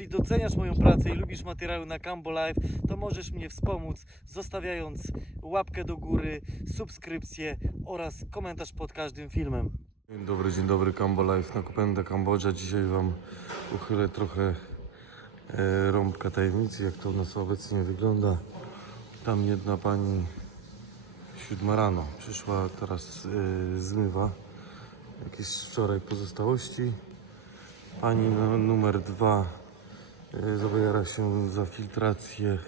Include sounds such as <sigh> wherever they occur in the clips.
Jeśli doceniasz moją pracę i lubisz materiały na Cambo Live, to możesz mnie wspomóc zostawiając łapkę do góry, subskrypcję oraz komentarz pod każdym filmem. Dzień dobry, dzień dobry, Cambo Life na Kopenda Kambodża. Dzisiaj Wam uchylę trochę e, rąbka tajemnicy, jak to u nas obecnie wygląda. Tam jedna pani siódma rano przyszła, teraz e, zmywa jakieś wczoraj pozostałości. Pani numer dwa zabiera się za filtrację,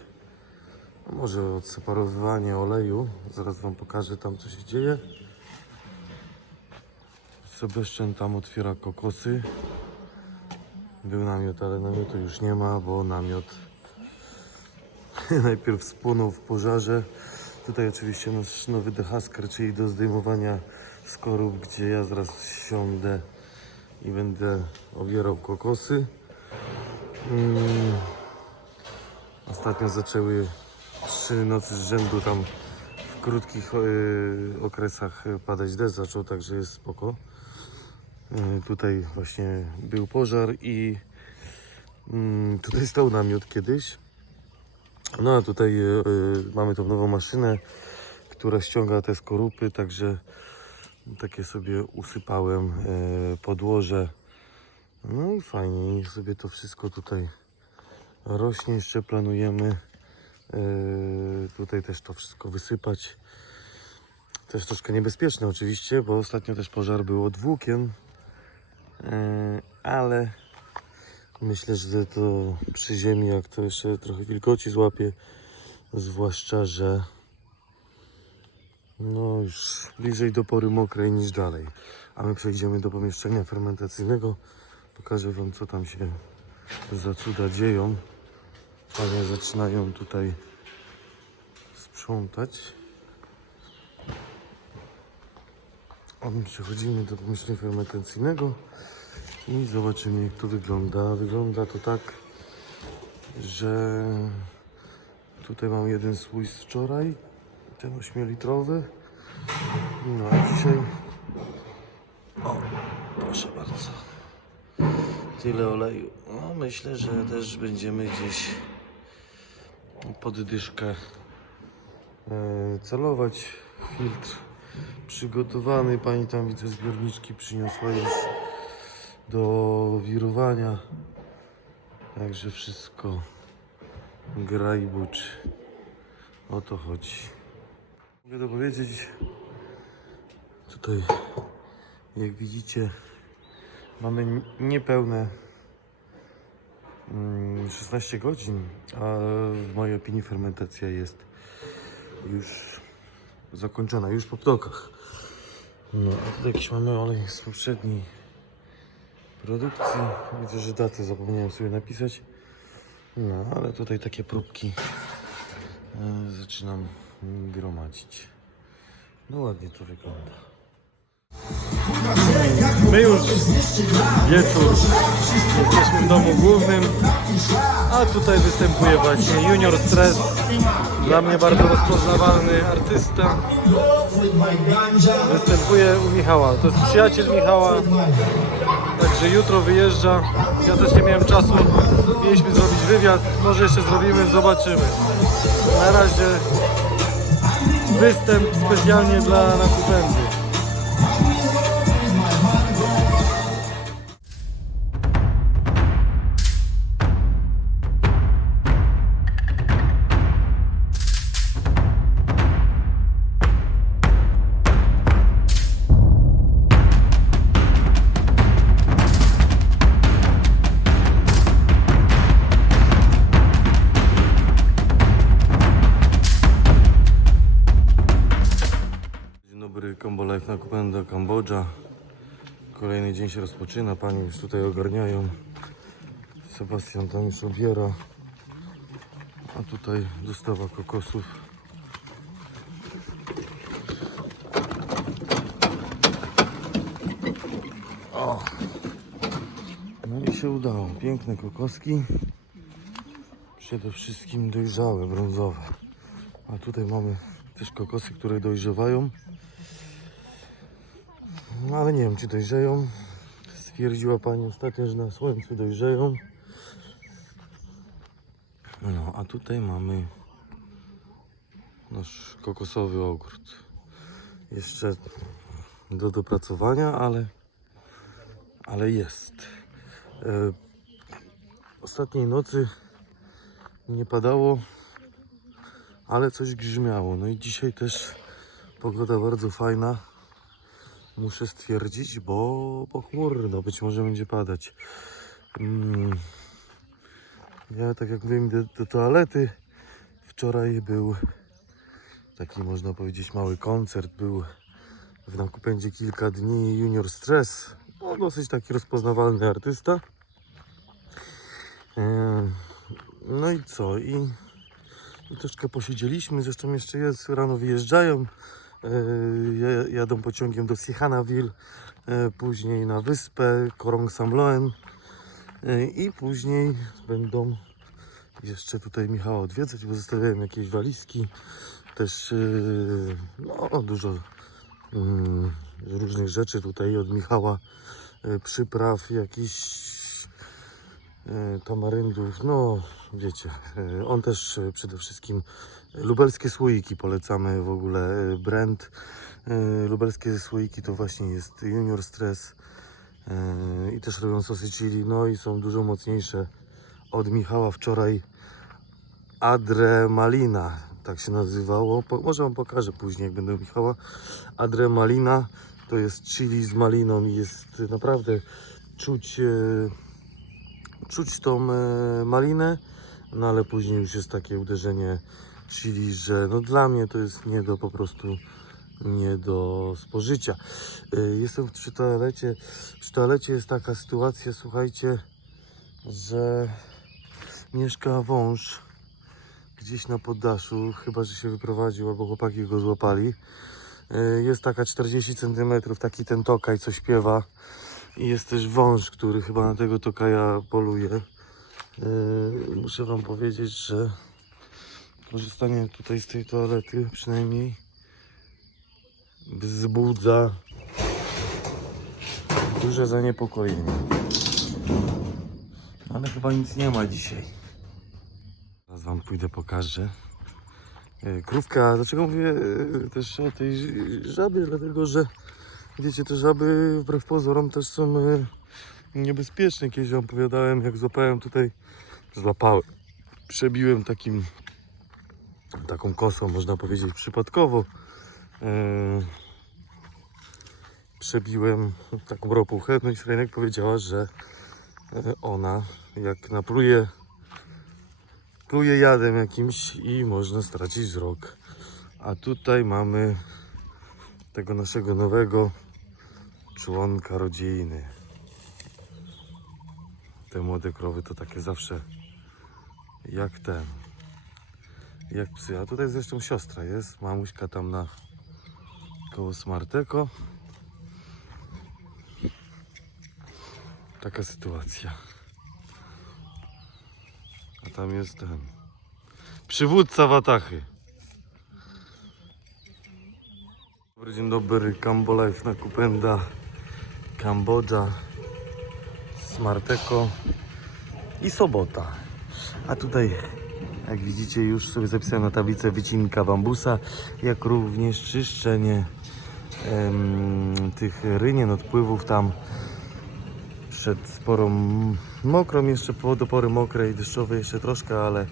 a może odseparowywanie oleju. Zaraz Wam pokażę tam co się dzieje. Sebastian tam otwiera kokosy. Był namiot, ale namiotu już nie ma, bo namiot <laughs> najpierw spłonął w pożarze. Tutaj oczywiście nasz nowy dehasker, czyli do zdejmowania skorup, gdzie ja zaraz siądę i będę obierał kokosy. Mm. Ostatnio zaczęły trzy nocy z rzędu tam w krótkich e, okresach padać deszcz zaczął, także jest spoko. E, Tutaj właśnie był pożar i mm, tutaj stał namiot kiedyś. No a tutaj e, mamy tą nową maszynę, która ściąga te skorupy, także takie sobie usypałem podłoże. No i fajnie, niech sobie to wszystko tutaj rośnie. Jeszcze planujemy e, tutaj też to wszystko wysypać. Też troszkę niebezpieczne oczywiście, bo ostatnio też pożar był od włókien. E, ale myślę, że to przy ziemi, jak to jeszcze trochę wilgoci złapie, zwłaszcza, że no już bliżej do pory mokrej niż dalej. A my przejdziemy do pomieszczenia fermentacyjnego. Pokażę Wam, co tam się za cuda dzieją. Panie zaczynają tutaj sprzątać. A my przechodzimy do pomieszczenia fermentacyjnego i zobaczymy jak to wygląda. Wygląda to tak, że tutaj mam jeden słój z wczoraj, ten 8-litrowy. No a dzisiaj, o proszę bardzo, tyle oleju. No myślę, że też będziemy gdzieś pod dyszkę e, celować. Filtr przygotowany. Pani tam widzę zbiorniczki przyniosła już do wirowania. Także wszystko gra i buczy. O to chodzi. Mogę to powiedzieć. Tutaj, jak widzicie, mamy niepełne mm, 16 godzin, a w mojej opinii fermentacja jest już zakończona, już po ptokach. No, a tutaj jakiś mamy olej z poprzedniej produkcji. Widzę, że datę zapomniałem sobie napisać. No, ale tutaj takie próbki e, zaczynam gromadzić. No ładnie to wygląda. My już wieczór, jesteśmy w domu głównym, a tutaj występuje właśnie Junior Stress, dla mnie bardzo rozpoznawalny artysta. Występuje u Michała, to jest przyjaciel Michała, także jutro wyjeżdża. Ja też nie miałem czasu, mieliśmy zrobić wywiad, może jeszcze zrobimy, zobaczymy. Na razie występ specjalnie dla Nakupendy. Kolejny dzień się rozpoczyna, panie już tutaj ogarniają. Sebastian tam już obiera. A tutaj dostawa kokosów. O! No i się udało. Piękne kokoski. Przede wszystkim dojrzałe, brązowe. A tutaj mamy też kokosy, które dojrzewają. No ale nie wiem, czy dojrzeją. Stwierdziła pani ostatnio, że na słońcu dojrzeją. No, a tutaj mamy nasz kokosowy ogród. Jeszcze do dopracowania, ale, ale jest. E, ostatniej nocy nie padało, ale coś grzmiało. No i dzisiaj też pogoda bardzo fajna. Muszę stwierdzić, bo pochmurno, być może będzie padać. Mm. Ja tak jak mówiłem do, do toalety, wczoraj był taki można powiedzieć mały koncert, był w nakupędzie kilka dni Junior Stress, no dosyć taki rozpoznawalny artysta. No i co? I, i troszkę posiedzieliśmy, zresztą jeszcze jest, rano wyjeżdżają, jadą pociągiem do Sihanoukville, e, później na wyspę Korong Samloen e, i później będą jeszcze tutaj Michała odwiedzać, bo zostawiałem jakieś walizki, też yy, no, dużo mm, różnych rzeczy tutaj od Michała, przypraw, jakichś tamaryndów, no wiecie, on też przede wszystkim lubelskie słoiki polecamy w ogóle, yy, brand yy, lubelskie słoiki to właśnie jest Junior Stress yy, i też robią sosy chili, no i są dużo mocniejsze od Michała wczoraj Adremalina, tak się nazywało. Po, może wam pokażę później, jak będę Michała. Adremalina to jest chili z maliną i jest naprawdę czuć, e, czuć tą e, malinę, no ale później już jest takie uderzenie chili, że no dla mnie to jest nie do po prostu nie do spożycia. E, Jestem przy toalecie. Przy toalecie jest taka sytuacja, słuchajcie, że mieszka wąż gdzieś na poddaszu, chyba że się wyprowadził albo chłopaki go złapali. Y, Jest taka 40 cm, taki ten tokaj, co śpiewa. I jest też wąż, który chyba na tego tokaja poluje. Y, Muszę wam powiedzieć, że korzystanie tutaj z tej toalety przynajmniej wzbudza duże zaniepokojenie. Ale chyba nic nie ma dzisiaj. Teraz wam pójdę pokażę. E, Krówka, dlaczego mówię e, też o tej żabie? Dlatego, że wiecie, te żaby wbrew pozorom też są e, niebezpieczne. Kiedyś wam opowiadałem, jak złapałem tutaj, złapałem, przebiłem takim, taką kosą, można powiedzieć, przypadkowo. E, przebiłem taką ropuchę, no i Srenek powiedziała, że e, ona jak napluje pluje jadem jakimś i można stracić wzrok. A tutaj mamy tego naszego nowego członka rodziny. Te młode krowy to takie zawsze jak ten, jak psy. A tutaj zresztą siostra jest, mamuśka tam na koło Smarteko. Taka sytuacja. A tam jest ten przywódca Watachy. Dobry dzień dobry, Cambo Life na Kupenda, Kambodża, Smarteko i sobota. A tutaj, jak widzicie, już sobie zapisałem na tablicę wycinka bambusa, jak również czyszczenie em, tych rynien, odpływów tam przed sporą mokrą, jeszcze do pory mokrej, deszczowej jeszcze troszkę, ale e,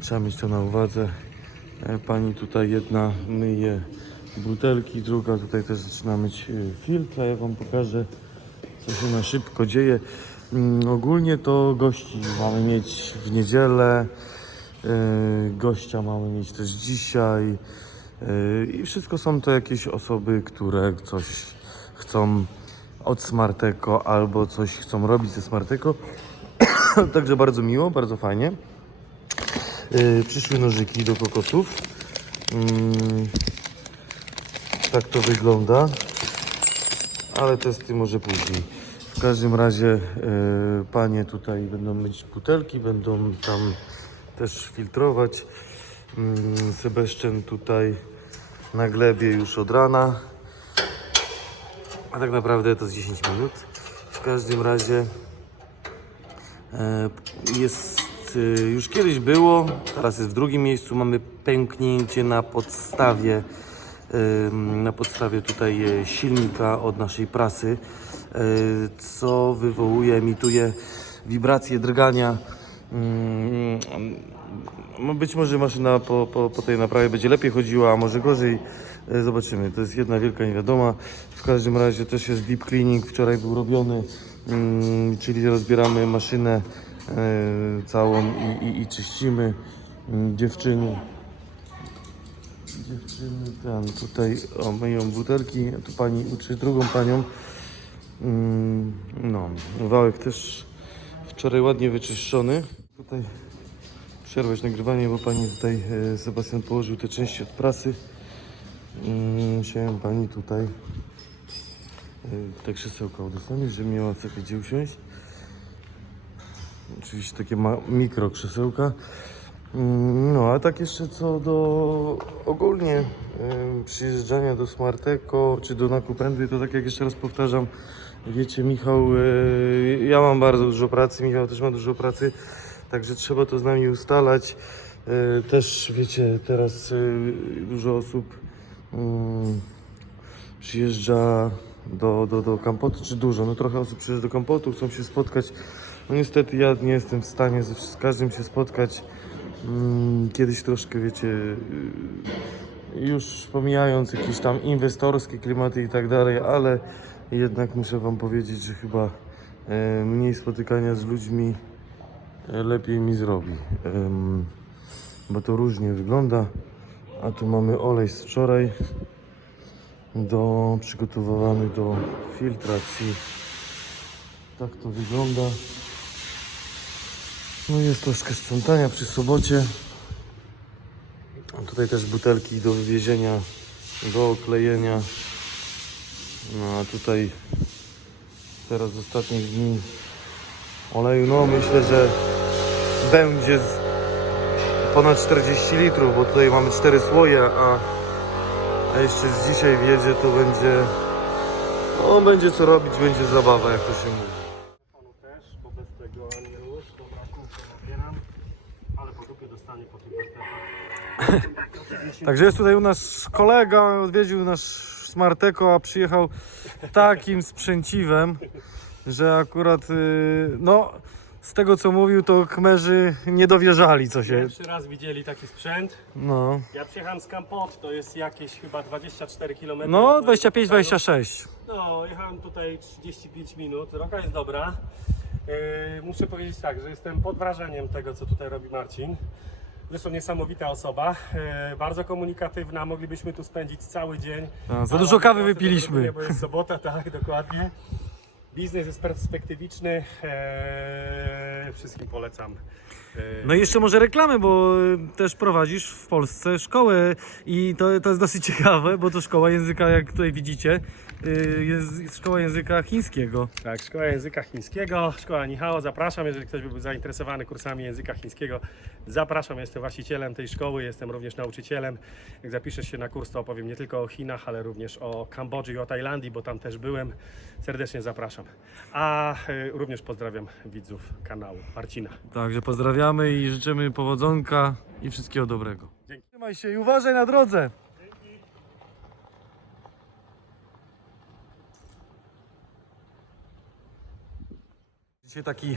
trzeba mieć to na uwadze. E, pani tutaj jedna myje butelki, druga tutaj też zaczyna myć e, filtr, a ja Wam pokażę co się na szybko dzieje. Mm, ogólnie to gości mamy mieć w niedzielę, e, gościa mamy mieć też dzisiaj e, i wszystko są to jakieś osoby, które coś chcą od Smarteko albo coś chcą robić ze Smarteko. <coughs> Także bardzo miło, bardzo fajnie. Yy, przyszły nożyki do kokosów. Mm, tak to wygląda. Ale testy może później. W każdym razie yy, panie tutaj będą myć butelki, będą tam też filtrować. Sebastian tutaj na glebie już od rana. A tak naprawdę to z 10 minut. W każdym razie e, jest y, już kiedyś było, teraz jest w drugim miejscu. Mamy pęknięcie na podstawie, na podstawie tutaj y, silnika od naszej prasy, y, co wywołuje, emituje wibracje drgania. Ym, no być może maszyna po, po, po tej naprawie będzie lepiej chodziła, a może gorzej. E, Zobaczymy. To jest jedna wielka niewiadoma. W każdym razie też jest deep cleaning. Wczoraj był robiony, mm, czyli rozbieramy maszynę e, całą i, i, i czyścimy. Mm, dziewczyny. Dziewczyny, ten tutaj o, myją butelki. Tu pani uczy drugą panią. Mm, no, wałek też wczoraj ładnie wyczyszczony. Tutaj przerwać nagrywanie, bo pani tutaj, e, Sebastian położył te części od prasy. Mm, Musiałem pani tutaj e, te krzesełka udostępnić, żeby miała sobie gdzie usiąść. Oczywiście takie ma, mikro krzesełka. No, a tak jeszcze co do ogólnie przyjeżdżania do Smarteko czy do Nakupendy, to tak jak jeszcze raz powtarzam, wiecie Michał, e, ja mam bardzo dużo pracy, Michał też ma dużo pracy, także trzeba to z nami ustalać. E, Też wiecie, teraz e, dużo osób mm, przyjeżdża do, do, do Kampotu, czy dużo, no trochę osób przyjeżdża do Kampotu, chcą się spotkać. No niestety ja nie jestem w stanie z każdym się spotkać. Mm, Kiedyś troszkę, wiecie, y, już pomijając jakieś tam inwestorskie klimaty i tak dalej, ale jednak muszę Wam powiedzieć, że chyba e, mniej spotykania z ludźmi e, lepiej mi zrobi. Bo to różnie wygląda. A tu mamy olej z wczoraj do, przygotowywany do filtracji. Tak to wygląda. No jest troszkę sprzątania przy sobocie. Tutaj też butelki do wywiezienia, do oklejenia. No a tutaj teraz z ostatnich dni oleju, no myślę, że będzie ponad 40 litrów, bo tutaj mamy 4 słoje, a, a jeszcze z dzisiaj wjedzie, to będzie no będzie co robić, będzie zabawa, jak to się mówi. Także jest tutaj u nas kolega, odwiedził nasz Smarteko, a przyjechał takim sprzęciwem, że akurat, y, no, z tego co mówił, to kmerzy nie dowierzali, co się. Pierwszy raz widzieli taki sprzęt. No, Ja przyjechałem z Kampot, to jest jakieś chyba 24 km. no 25-26. No, jechałem tutaj 35 minut, droga jest dobra. Yy, muszę powiedzieć tak, że jestem pod wrażeniem tego, co tutaj robi Marcin. Zresztą niesamowita osoba, yy, bardzo komunikatywna, moglibyśmy tu spędzić cały dzień. A, za Ale dużo kawy wypiliśmy. Bo jest sobota, <laughs> tak, dokładnie. Biznes jest perspektywiczny, yy, wszystkim polecam. Yy, No i jeszcze może reklamy, bo y, też prowadzisz w Polsce szkołę i to, to jest dosyć <laughs> ciekawe, bo to szkoła języka, jak tutaj widzicie, jest szkoła języka chińskiego. Tak, Szkoła Języka Chińskiego, Szkoła Nihao, zapraszam, jeżeli ktoś by był zainteresowany kursami języka chińskiego, zapraszam, jestem właścicielem tej szkoły, jestem również nauczycielem. Jak zapiszesz się na kurs, to opowiem nie tylko o Chinach, ale również o Kambodży i o Tajlandii, bo tam też byłem. Serdecznie zapraszam. A y, również pozdrawiam widzów kanału Marcina. Także pozdrawiamy i życzymy powodzonka i wszystkiego dobrego. Dzięki. Trzymaj się i uważaj na drodze. Dzisiaj taki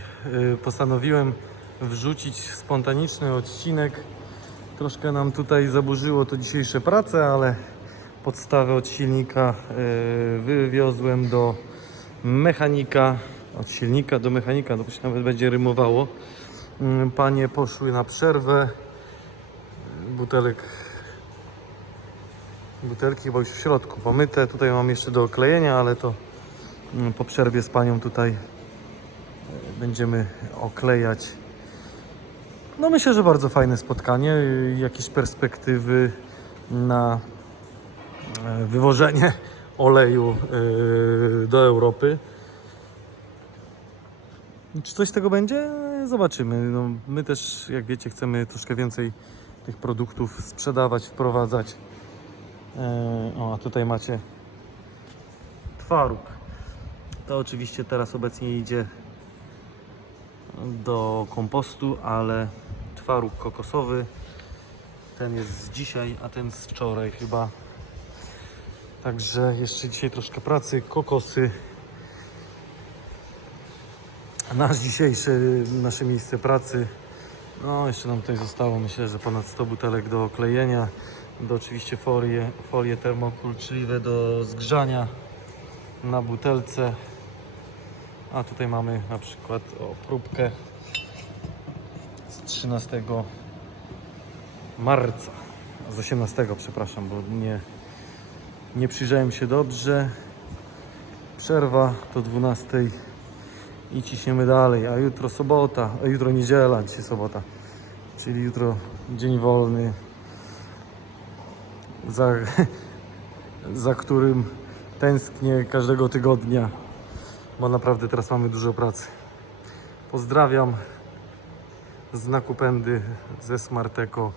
y, postanowiłem wrzucić spontaniczny odcinek. Troszkę nam tutaj zaburzyło to dzisiejsze prace, ale podstawę od silnika y, wywiozłem do mechanika. Od silnika do mechanika, to się nawet będzie rymowało. Mm, Panie poszły na przerwę. Butelek. Butelki chyba już w środku pomyte. Tutaj mam jeszcze do oklejenia, ale to mm, po przerwie z panią tutaj będziemy oklejać. No myślę, że bardzo fajne spotkanie. Jakieś perspektywy na e, wywożenie oleju y, do Europy. Czy coś z tego będzie? Zobaczymy. No, my też, jak wiecie, chcemy troszkę więcej tych produktów sprzedawać, wprowadzać. E, o, a tutaj macie twaróg. To oczywiście teraz obecnie idzie do kompostu, ale twaróg kokosowy. Ten jest z dzisiaj, a ten z wczoraj chyba. Także jeszcze dzisiaj troszkę pracy, kokosy. Nasz dzisiejszy, nasze miejsce pracy. No, jeszcze nam tutaj zostało, myślę, że ponad 100 butelek do klejenia. Do oczywiście folie, folie termokulczywe do zgrzania na butelce. A tutaj mamy na przykład o, próbkę z 13 marca. Z 18, przepraszam, bo nie, nie przyjrzałem się dobrze. Przerwa do 12 i ciśniemy dalej. A jutro sobota, a jutro niedziela, dzisiaj sobota. Czyli jutro dzień wolny, za, <laughs> za którym tęsknię każdego tygodnia, bo naprawdę teraz mamy dużo pracy. Pozdrawiam z znaku pędy ze Smarteko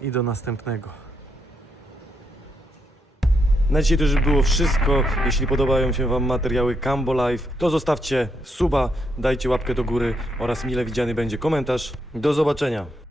i do następnego. Na dzisiaj to już było wszystko. Jeśli podobają się Wam materiały Cambo Life, to zostawcie suba, dajcie łapkę do góry oraz mile widziany będzie komentarz. Do zobaczenia.